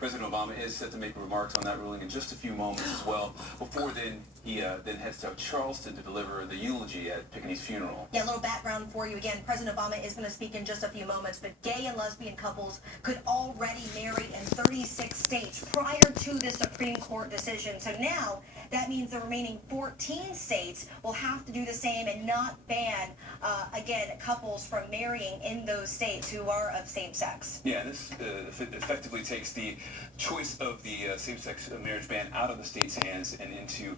President Obama is set to make remarks on that ruling in just a few moments as well. Before then, he then heads to Charleston to deliver the eulogy at Pinckney's funeral. Yeah, a little background for you. Again, President Obama is going to speak in just a few moments, but gay and lesbian couples could already marry in 36 states prior to the Supreme Court decision. So now that means the remaining 14 states will have to do the same and not ban, again, couples from marrying in those states who are of same sex. Yeah, this effectively takes the choice of the same-sex marriage ban out of the state's hands and into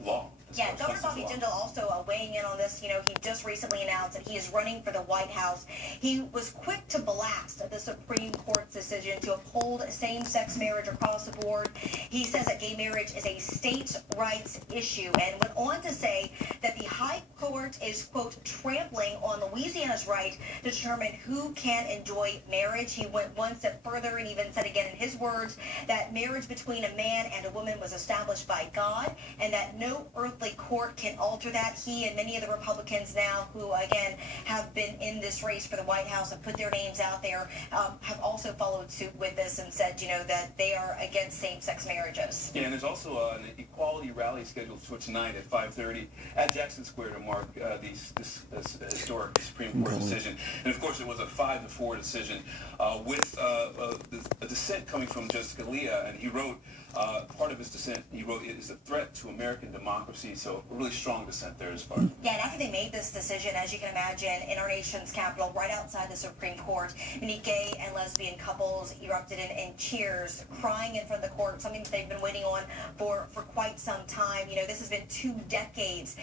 law. Yeah, Governor Bobby Jindal also weighing in on this. You know, he just recently announced that he is running for the White House. He was quick to blast the Supreme Court's decision to uphold same-sex marriage across the board. He says that gay marriage is a states' rights issue and went on to say that the High Court is, quote, trampling on Louisiana's right to determine who can enjoy marriage. He went one step further and even said again in his words that marriage between a man and a woman was established by God and that no earthly court can alter that. He and many of the Republicans now who, again, have been in this race for the White House and put their names out there have also followed suit with this and said, you know, that they are against same-sex marriages. Yeah, and there's also an equality rally scheduled for tonight at 5:30 at Jackson Square to mark this historic Supreme Court decision. And, of course, it was a 5-4 decision with a dissent coming from Justice Scalia, and he wrote, part of his dissent, he wrote, it is a threat to American democracy, so a really strong dissent there as far. Yeah, and after they made this decision, as you can imagine, in our nation's capital, right outside the Supreme Court, many gay and lesbian couples erupted in cheers, crying in front of the court, something that they've been waiting on for quite some time. You know, this has been 2 decades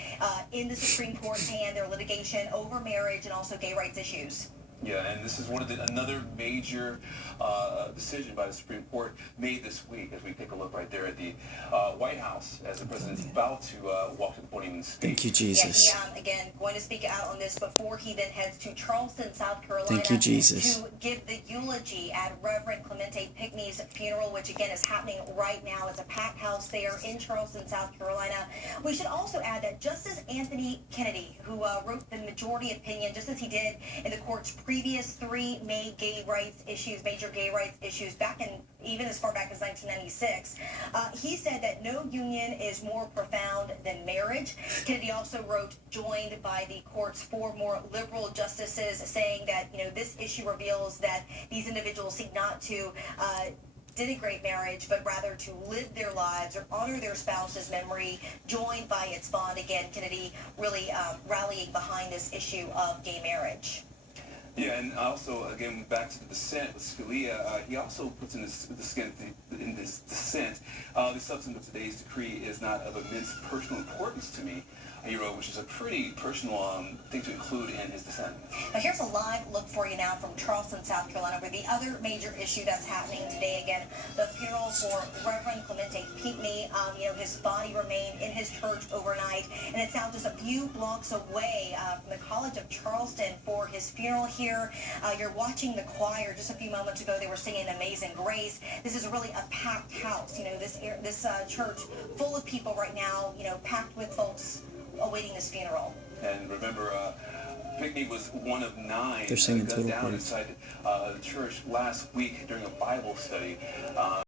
in the Supreme Court's hand, their litigation over marriage and also gay rights issues. Yeah, and this is another major decision by the Supreme Court made this week as we take a look right there at the White House as the president is about to walk to the podium and speak. Thank you, Jesus. Yeah, he, again, going to speak out on this before he then heads to Charleston, South Carolina. Thank you, Jesus. To give the eulogy at Reverend Clemente Pinckney's funeral, which again is happening right now. It's a packed house there in Charleston, South Carolina. We should also add that Justice Anthony Kennedy, who wrote the majority opinion, just as he did in the court's previous 3 major gay rights issues back in even as far back as 1996, he said that no union is more profound than marriage. Kennedy also wrote, joined by the court's 4 more liberal justices, saying that, you know, this issue reveals that these individuals seek not to denigrate marriage, but rather to live their lives or honor their spouse's memory, joined by its bond. Again, Kennedy really rallying behind this issue of gay marriage. Yeah, and also, again, back to the dissent with Scalia, he also puts in this dissent, the substance of today's decree is not of immense personal importance to me, he wrote, which is a pretty personal thing to include in his dissent. Now here's a live look for you now from Charleston, South Carolina, where the other major issue that's happening today, again, the funeral for Reverend Clemente Pinckney. You know, his body remained in his church overnight, and it's now just a few blocks away from the College of Charleston for his funeral here. You're watching the choir. Just a few moments ago, they were singing Amazing Grace. This is really a packed house. You know, this church full of people right now, you know, packed with folks awaiting this funeral. And remember, Pinckney was one of 9 They're singing gunned Total down Praise. inside the church last week during a Bible study.